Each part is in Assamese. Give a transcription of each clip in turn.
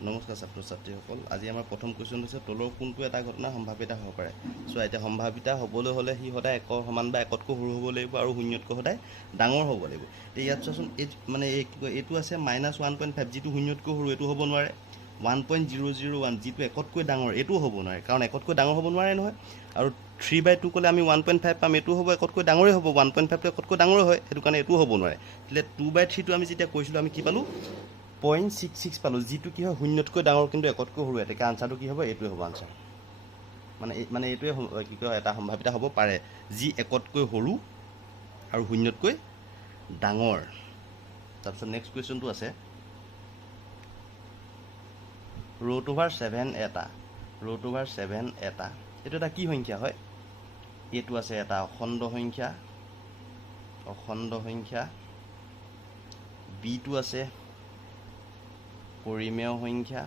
নমস্কাৰ ছাত্ৰ ছাত্ৰীসকল। আজি আমাৰ প্ৰথম কুৱেশ্যন হৈছে তলৰ কোনটো এটা ঘটনা সম্ভাৱিতা হ'ব পাৰে। চোৱা, এতিয়া সম্ভাৱিতা হ'বলৈ হ'লে সি সদায় একৰ সমান বা একতকৈ সৰু হ'ব লাগিব আৰু শূন্যতকৈ সদায় ডাঙৰ হ'ব লাগিব। এতিয়া ইয়াত চোৱাচোন, এইটো আছে -1.5, যিটো শূন্যতকৈ সৰু এইটো হ'ব নোৱাৰে। 1.001 যিটো একতকৈ ডাঙৰ এইটোও হ'ব নোৱাৰে, কাৰণ একতকৈ ডাঙৰ হ'ব নোৱাৰে নহয়। আৰু 3/2 ক'লে আমি 1.5 পাম, এইটো হ'ব একতকৈ ডাঙৰেই হ'ব, 1.5টো একতকৈ ডাঙৰেই হয়, সেইটো কাৰণে এইটোও হ'ব নোৱাৰে। তেতিয়া 2/3টো আমি যেতিয়া কৈছিলোঁ আমি কি পালোঁ, 0.66 পালোঁ, যিটো কি হয় শূন্যতকৈ ডাঙৰ কিন্তু একতকৈ সৰু। তেতিয়া আনচাৰটো কি হ'ব, এইটোৱে হ'ব আনচাৰ। এইটোৱে কি কয় এটা সম্ভাৱিতা হ'ব পাৰে যি একতকৈ সৰু আৰু শূন্যতকৈ ডাঙৰ। তাৰপিছত নেক্সট কুৱেশ্যনটো আছে √7 এটা। √7 এটা এইটো এটা কি সংখ্যা হয়? এইটো আছে এটা অখণ্ড সংখ্যা। বিটো আছে পৰিমেয় সংখ্যা।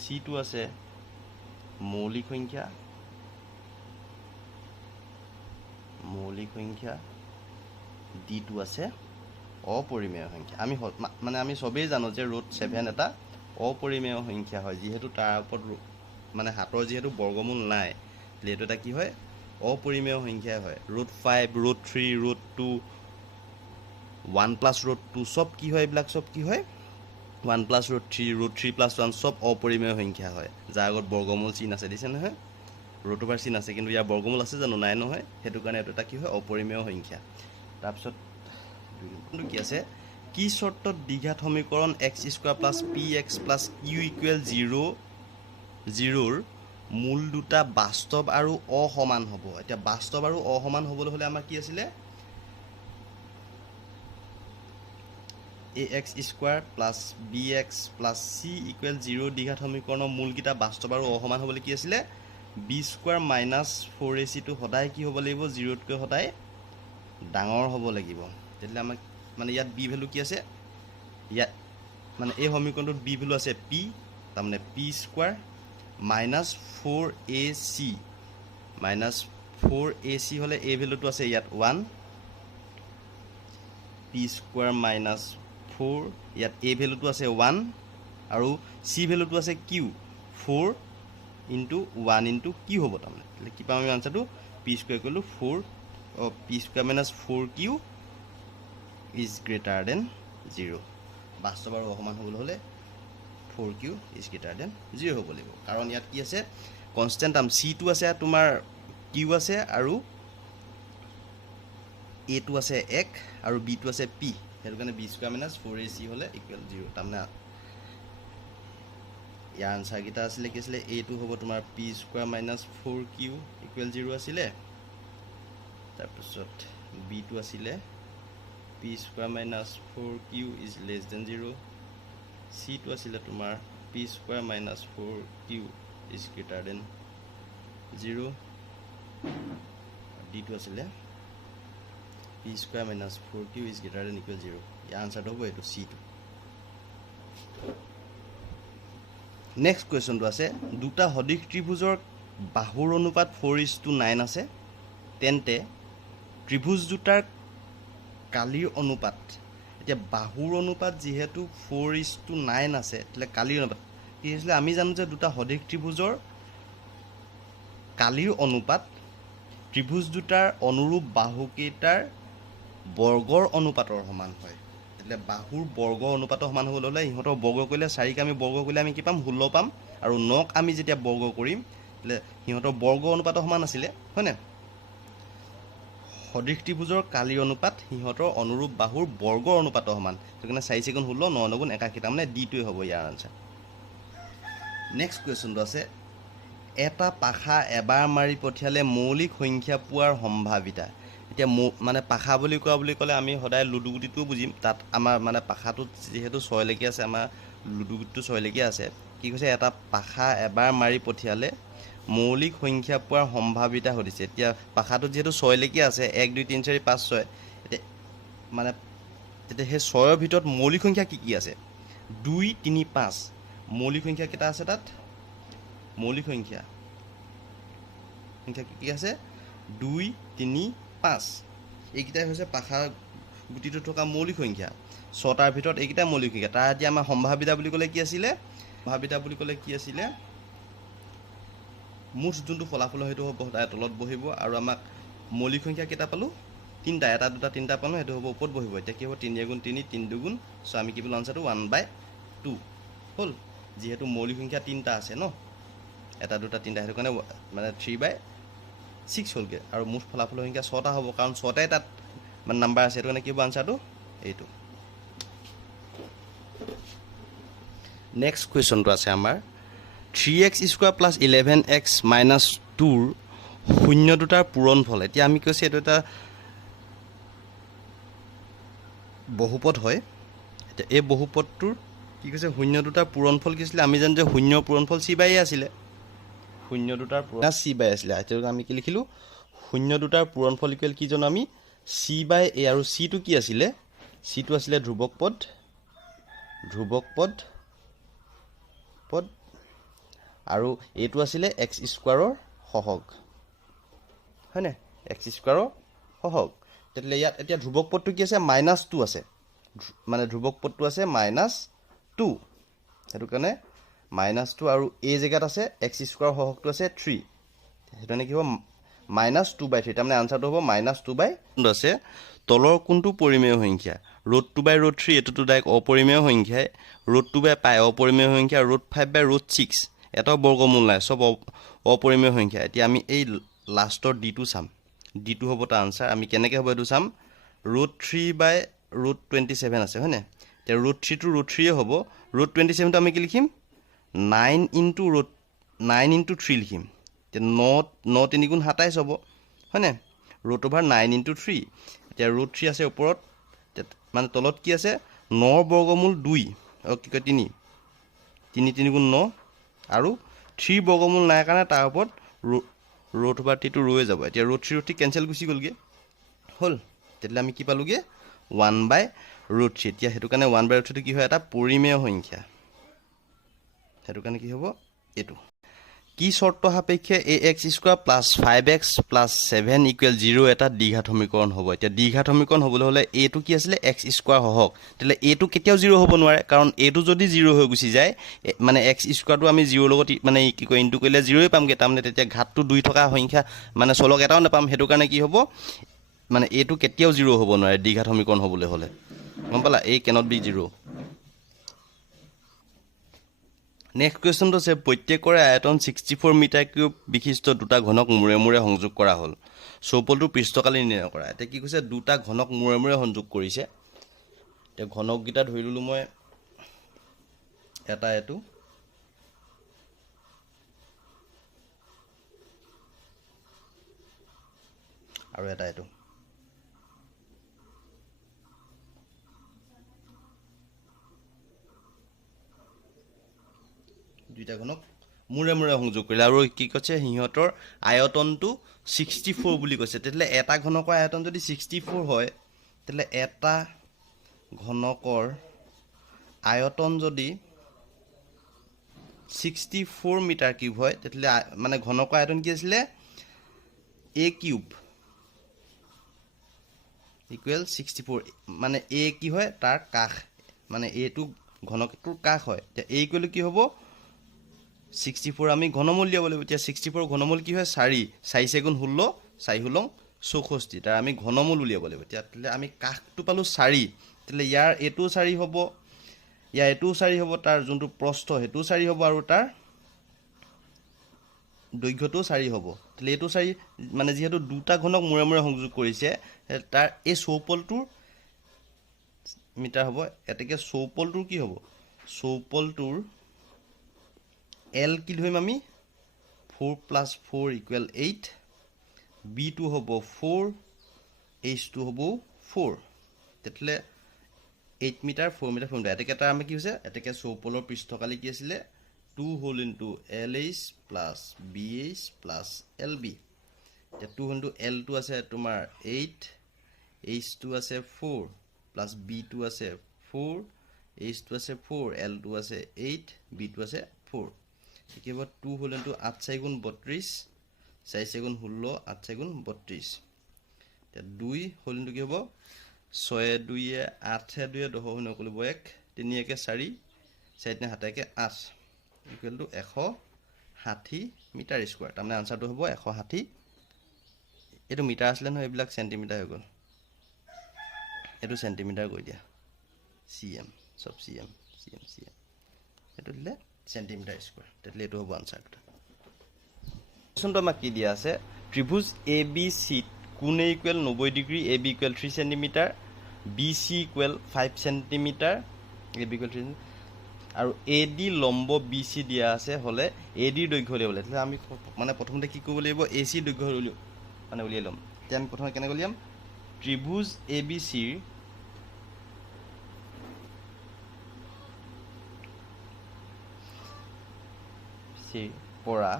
চিটো আছে মৌলিক সংখ্যা। ডিটো আছে অপৰিমেয় সংখ্যা। আমি চবেই জানো যে √7 এটা অপৰিমেয় সংখ্যা হয়, যিহেতু তাৰ ওপৰত হাতৰ যিহেতু বৰ্গমূল নাই, এইটো এটা কি হয়, অপৰিমেয় সংখ্যাই হয়। √5, √3, √2, 1 + √2 চব কি হয়, এইবিলাক চব কি হয়, 1 + √3, √3 + 1 চব অপৰিমেয় সংখ্যা হয়, যাৰ আগত বৰ্গমূল চিন আছে, দিছে নহয়। √/, চিন আছে, কিন্তু ইয়াৰ বৰ্গমূল আছে জানো? নাই নহয়। সেইটো কাৰণে এইটো এটা কি হয়, অপৰিমেয় সংখ্যা। তাৰপিছত কি আছে, কি চৰ্তত দ্বিঘাত সমীকৰণ x² + px + q = 0ৰ মূল দুটা বাস্তৱ আৰু অসমান হ'ব। এতিয়া বাস্তৱ আৰু অসমান হ'বলৈ হ'লে আমাৰ কি আছিলে, ax² + bx + c = 0 দ্বিঘাত সমীকৰণৰ মূলকেইটা বাস্তৱ আৰু অসমান হ'বলৈ কি আছিলে, b² - 4ac টো সদায় কি হ'ব লাগিব, 0তকৈ সদায় ডাঙৰ হ'ব লাগিব। তেতিয়াহ'লে আমাক ইয়াত বি ভেলু কি আছে, ইয়াত এই সমীকৰণটোত বি ভেলু আছে p, তাৰমানে p² - 4ac হ'লে a ভেলুটো আছে ইয়াত 1, p² - 4, ইয়াত a ভেলুটো আছে 1 আৰু c ভেলুটো আছে q, 4 × 1 × q হ'ব। তাৰমানে কি পাম আমি আনচাৰটো, p² = 4, p² - 4q is greater than 0। বাস্তৱ আৰু অসমান হ'বলৈ হ'লে 4q is greater than 0 হ'ব লাগিব, কাৰণ ইয়াত কি আছে, কনষ্টেণ্ট টাৰ্ম চিটো আছে, তোমাৰ কিউ আছে, আৰু এটো আছে 1 আৰু বিটো আছে পি। সেইটো কাৰণে b² - 4ac হ'লে = 0। তাৰমানে ইয়াৰ আনচাৰকেইটা আছিলে কি আছিলে, এইটো হ'ব তোমাৰ p² - 4q = 0 আছিলে। তাৰপিছত বিটো আছিলে p² - 4q is less than 0, চিটো আছিলে তোমাৰ p² - 4q is greater than 0, ডিটো আছিলে p² - 4q is greater than = 0। ইয়াৰ আনচাৰটো হ'ব এইটো চিটো। নেক্সট কুৱেশ্যনটো আছে, দুটা সদৃশ ত্ৰিভুজৰ বাহুৰ অনুপাত 4:9 আছে, তেন্তে ত্ৰিভুজ দুটাৰ কালিৰ অনুপাত। এতিয়া বাহুৰ অনুপাত যিহেতু 4:9 আছে, তেতিয়াহ'লে কালিৰ অনুপাত কি হৈছিলে, আমি জানো যে দুটা সদৃশ ত্ৰিভুজৰ কালিৰ অনুপাত ত্ৰিভুজ দুটাৰ অনুৰূপ বাহুকেইটাৰ বৰ্গৰ অনুপাতৰ সমান হয়। তেতিয়া বাহুৰ বৰ্গৰ অনুপাতৰ সমান হ'বলৈ হ'লে ইহঁতৰ বৰ্গ কৰিলে, 4ক আমি বৰ্গ কৰিলে আমি কি পাম, 16 পাম, আৰু 9ক আমি যেতিয়া বৰ্গ কৰিম তেতিয়াহ'লে সিহঁতৰ বৰ্গ অনুপাতৰ সমান আছিলে, হয়নে? সদৃশ ত্ৰিভুজৰ কালিৰ অনুপাত সিহঁতৰ অনুৰূপ বাহুৰ বৰ্গৰ অনুপাতৰ সমান। সেইটো কাৰণে 4 × 4 = 16, 9 × 9 = 81, তাৰমানে ডিটোৱে হ'ব ইয়াৰ আনচাৰ। নেক্সট কুৱেশ্যনটো আছে, এটা পাশা এবাৰ মাৰি পঠিয়ালে মৌলিক সংখ্যা পোৱাৰ সম্ভাৱিতা। এতিয়া পাশা বুলি ক'লে আমি সদায় লুডু গুটিটোও বুজিম। তাত আমাৰ পাশাটোত যিহেতু 6লৈকে আছে, আমাৰ লুডু গুটিটো 6লৈকে আছে। কি কৈছে, এটা পাশা এবাৰ মাৰি পঠিয়ালে মৌলিক সংখ্যা পোৱাৰ সম্ভাৱিতা সুধিছে। এতিয়া পাশাটোত যিহেতু 6লৈকে আছে, 1 2 3 4 5 6, তেতিয়া সেই 6ৰ ভিতৰত মৌলিক সংখ্যা কি কি আছে, 2 3 5 মৌলিক সংখ্যা কেইটা আছে তাত, মৌলিক সংখ্যা কি কি আছে, 2 3 5, এইকেইটাই হৈছে পাশাৰ গুটিটো থকা মৌলিক সংখ্যা 6টাৰ ভিতৰত এইকেইটা মৌলিক সংখ্যা তাৰ এতিয়া আমাৰ সম্ভাৱিতা বুলি ক'লে কি আছিলে মুঠ যোনটো ফলাফল সেইটো হ'ব সদায় তলত বহিব আৰু আমাক মৌলিক সংখ্যা কেইটা পালোঁ 3টা 1 2 3টা পালোঁ সেইটো হ'ব ওপৰত বহিব এতিয়া কি হ'ব 3 গুণ 3 3 দুগুণ চ' আমি কি পালোঁ আনচাৰটো 1/2 হ'ল যিহেতু মৌলিক সংখ্যা 3টা আছে ন 1 2 3টা সেইটো কাৰণে মানে 3/6 হ'লগৈ আৰু মুঠ ফলাফলৰ সংখ্যা 6টা হ'ব কাৰণ 6টাই তাত মানে নাম্বাৰ আছে সেইটো কাৰণে কি হ'ব আনচাৰটো এইটো নেক্সট কুৱেশ্যনটো আছে আমাৰ 3x square plus 11x minus 2ৰ শূন্য দুটাৰ পূৰণফল এতিয়া আমি কৈছোঁ এইটো এটা বহুপদ হয় এতিয়া এই বহুপদটোৰ কি কৈছে শূন্য দুটাৰ পূৰণফল কি আছিলে আমি জানো যে শূন্যৰ পূৰণফল c/a আছিলে শূন্য দুটাৰ পূৰণ c/a আছিলে এতিয়া আমি কি লিখিলোঁ শূন্য দুটাৰ পূৰণফল ইকুৱেল কি জানো আমি c/a আৰু cটো কি আছিলে cটো আছিলে ধ্ৰুৱক পদ আৰু এইটো আছিলে x স্কোৱাৰৰ সহগ হয়নে x স্কোৱাৰৰ সহগ তেতিয়াহ'লে ইয়াত এতিয়া ধ্ৰুৱক পদটো কি আছে -2 আছে মানে ধ্ৰুৱক পদটো আছে -2 সেইটো কাৰণে -2 আৰু এই জেগাত আছে x স্কোৱাৰৰ সহগটো আছে 3 সেইটো মানে কি হ'ব -2/3 তাৰমানে আনচাৰটো হ'ব -2/3 আছে তলৰ কোনটো পৰিমেয় সংখ্যা √2/√3 এইটোতো ডাইৰেক্ট অপৰিমেয় সংখ্যাই √2/π অপৰিমেয় সংখ্যা √5/√6 এটাও বৰ্গমূল নাই সব অপৰিমেয় সংখ্যা এতিয়া আমি এই লাষ্টৰ ডিটো চাম ডিটো হ'ব তাৰ আনচাৰ আমি কেনেকৈ হ'ব এইটো চাম √3/√27 আছে হয়নে এতিয়া √3 টো √3 হ'ব √27 টো আমি কি লিখিম 9 × 3 লিখিম এতিয়া 9 3 গুণ 27 হ'ব হয়নে √9 × 3 এতিয়া √3 আছে ওপৰত মানে তলত কি আছে 9 বৰ্গমূল 2 কি কয় 3 3 গুণ 9 আৰু 3 বৰ্গমূল নাই কাৰণে তাৰ ওপৰত √3টো ৰৈ যাব এতিয়া √3 কেঞ্চেল গুচি গ'লগৈ হ'ল তেতিয়াহ'লে আমি কি পালোঁগৈ 1/√3 এতিয়া সেইটো কাৰণে 1/√3টো কি হয় এটা পৰিমেয় সংখ্যা সেইটো কাৰণে কি হ'ব এইটো কি চৰ্ত সাপেক্ষে ax square plus 5x plus 7 equal 0 এটা দ্বিঘাত সমীকৰণ হ'ব এতিয়া দ্বিঘাত সমীকৰণ হ'বলৈ হ'লে এইটো কি আছিলে x স্কোৱাৰ সহগ তেতিয়াহ'লে এইটো কেতিয়াও 0 হ'ব নোৱাৰে কাৰণ এইটো যদি 0 হৈ গুচি যায় মানে x স্কোৱাৰটো আমি 0 লগত মানে কি কয় ইনটু কৰিলে 0ই পামগৈ তাৰমানে তেতিয়া ঘাতটো 2 থকা সংখ্যা মানে চলক এটাও নাপাম সেইটো কাৰণে কি হ'ব মানে এইটো কেতিয়াও 0 হ'ব নোৱাৰে দ্বিঘাত সমীকৰণ হ'বলৈ হ'লে গম পালা এই কেনট বি 0 নেক্সট কুৱেশ্যনটো আছে প্ৰত্যেকৰে আয়তন 64 মিটাৰ কিউব বিশিষ্ট দুটা ঘনক মূৰে মূৰে সংযোগ কৰা হ'ল চৌপলটোৰ পৃষ্ঠকালি নিৰ্ণয় কৰা এতিয়া কি কৈছে দুটা ঘনক মূৰে মূৰে সংযোগ কৰিছে এতিয়া ঘনককেইটা ধৰি ল'লোঁ মই এটা এইটো আৰু এটা এইটো দুইটা ঘনক মূৰে মূৰে সংযোগ কৰিলে আৰু কি কৈছে সিহঁতৰ আয়তনটো 64 বুলি কৈছে তেতিয়াহ'লে এটা ঘনকৰ আয়তন যদি 64 হয় তেতিয়াহ'লে এটা ঘনকৰ আয়তন যদি 64 মিটাৰ কিউব হয় তেতিয়াহ'লে মানে ঘনকৰ আয়তন কি আছিলে a কিউব ইকুৱেল 64 মানে a কি হয় তাৰ কাষ মানে এইটো ঘনকটোৰ কাষ হয় এতিয়া a ইকুৱেল কি হ'ব 64 আমি ঘনমূল লিয়াব লাগিব এতিয়া 64 ঘনমূল কি হয় 4 4 গুণ 16 4 ষোলং 64 তাৰ আমি ঘনমূল উলিয়াব লাগিব তেতিয়াহ'লে আমি কাষটো পালোঁ 4 তেতিয়াহ'লে ইয়াৰ এইটো 4 হ'ব ইয়াৰ এইটো 4 হ'ব তাৰ যোনটো প্ৰস্থ সেইটো 4 হ'ব আৰু তাৰ দৈৰ্ঘ্যটো 4 হ'ব তেতিয়াহ'লে এইটো 4 মানে যিহেতু দুটা ঘনক মূৰে মূৰে সংযোগ কৰিছে তাৰ এই চৌপলটোৰ মিটাৰ হ'ব এতেকে চৌপলটোৰ কি হ'ব চৌপলটোৰ L কি ধৰিম আমি 4 + 4 = 8 B2 হ'ব 4 H2 হ'ব 4 তেতিয়াহ'লে 8 মিটাৰ 4 মিটাৰ 4 মিটাৰ এতেকে তাৰ আমি কি হৈছে এতেকে চৌপলৰ পৃষ্ঠকালি কি আছিলে 2 হ'ল into LH plus BH plus LB এতিয়া 2 ইনটু L2 আছে তোমাৰ 8 H2 আছে 4 প্লাছ B2 আছে 4 H2 আছে 4 L2 আছে 8 B2 আছে 4 কি হ'ব 2 হ'ল ইনটু 8 4 গুণ 32 4 4 গুণ 16 8 4 গুণ 32 এতিয়া 2 হ'ল ইনটু কি হ'ব 6 2 8 2 10 শূন্য কৰিব 1 3 1 4 4 3 7 1 8 ইকুৱেল টু 160 মিটাৰ স্কোৱাৰ তাৰমানে আনচাৰটো হ'ব 160 এইটো মিটাৰ আছিলে নহয় এইবিলাক চেণ্টিমিটাৰ হৈ গ'ল এইটো চেণ্টিমিটাৰ কৰি দিয়া cm সব cm এইটো দিলে চেণ্টিমিটাৰ স্কোৱাৰ তেতিয়াহ'লে এইটো হ'ব আনচাৰটো কোৱেশ্যনটো আমাক কি দিয়া আছে ত্ৰিভুজ এ বি চি কোণে equal 90 degree A B equal 3 centimetre B C equal 5 centimetre A B equal 3 আৰু এ ডি লম্ব বি চি দিয়া আছে হ'লে এ ডিৰ দৈৰ্ঘ্য উলিয়াব লাগে তেতিয়া আমি মানে প্ৰথমতে কি কৰিব লাগিব এ চি দৈৰ্ঘ্য উলিয়াই ল'ম তেতিয়া আমি প্ৰথমে কেনেকৈ উলিয়াম ত্ৰিভুজ এ বি চিৰ পৰা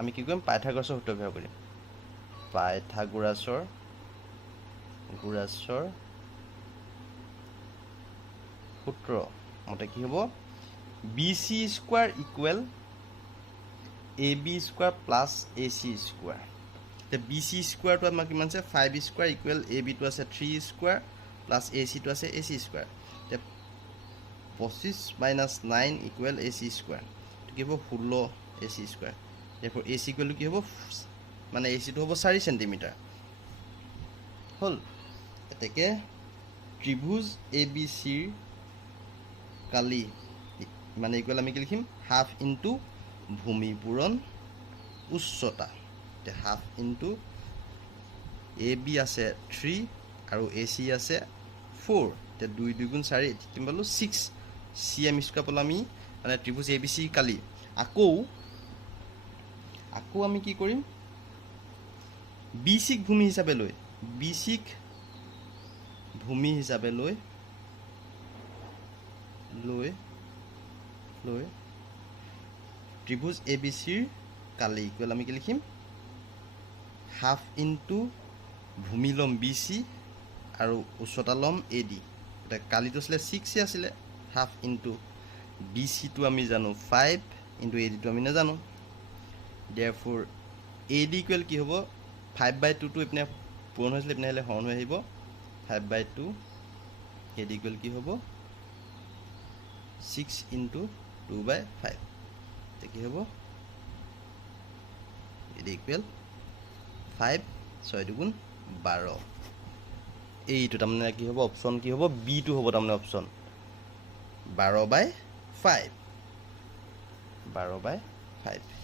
আমি কি কৰিম পাইথাগোৰাছৰ সূত্ৰ ব্যৱহাৰ কৰিম পাইথাগোৰাছৰ সূত্ৰ মতে কি হ'ব B C square equal A B square plus A C square এতিয়া বি চি স্কোৱাৰটো আমাৰ কিমান আছে 5 স্কোৱাৰ ইকুৱেল এ বিটো আছে 3 স্কোৱাৰ প্লাছ এ চিটো আছে এ চি স্কোৱাৰ এতিয়া 25 - 9 ইকুৱেল এ চি স্কোৱাৰ কি হ'ব 16 এ চি স্কোৱাৰ therefore এ চি ইকুৱেল কি হ'ব মানে এ চিটো হ'ব 4 চেণ্টিমিটাৰ হ'ল এতেকে ত্ৰিভুজ এ বি চিৰ কালি মানে ইকুৱেল আমি কি লিখিম হাফ ইনটু ভূমি পূৰণ উচ্চতা এতিয়া হাফ ইনটু এ বি আছে 3 আৰু এ চি আছে 4 এতিয়া 2 2 গুণ 4 কিমান পালোঁ 6 cm স্কোৱাৰ পালোঁ আমি মানে ত্ৰিভুজ এ বি চি কালি আকৌ আমি কি কৰিম বি চিক ভূমি হিচাপে লৈ ত্ৰিভুজ এ বি চিৰ কালি ইকুৱেল আমি কি লিখিম হাফ ইনটু ভূমি ল'ম বি চি আৰু উচ্চতা ল'ম এ ডি এতিয়া কালিটো আছিলে 6 আছিলে হাফ ইনটু বি চিটো আমি জানো 5 ইনটু এ ডিটো আমি নাজানো therefore এ ডি ইকুৱেল কি হ'ব 5/2 টো ইপিনে পূৰণ হৈছিলে ইপিনে আহিলে হৰণ হৈ আহিব 5/2 এ ডি ইকুৱেল কি হ'ব 6 ইনটু 2/5 এতিয়া কি হ'ব এ ডি ইকুৱেল 5 6 2 12 এইটো তাৰমানে কি হ'ব অপশ্যন কি হ'ব বিটো হ'ব তাৰমানে অপশ্যন 12/5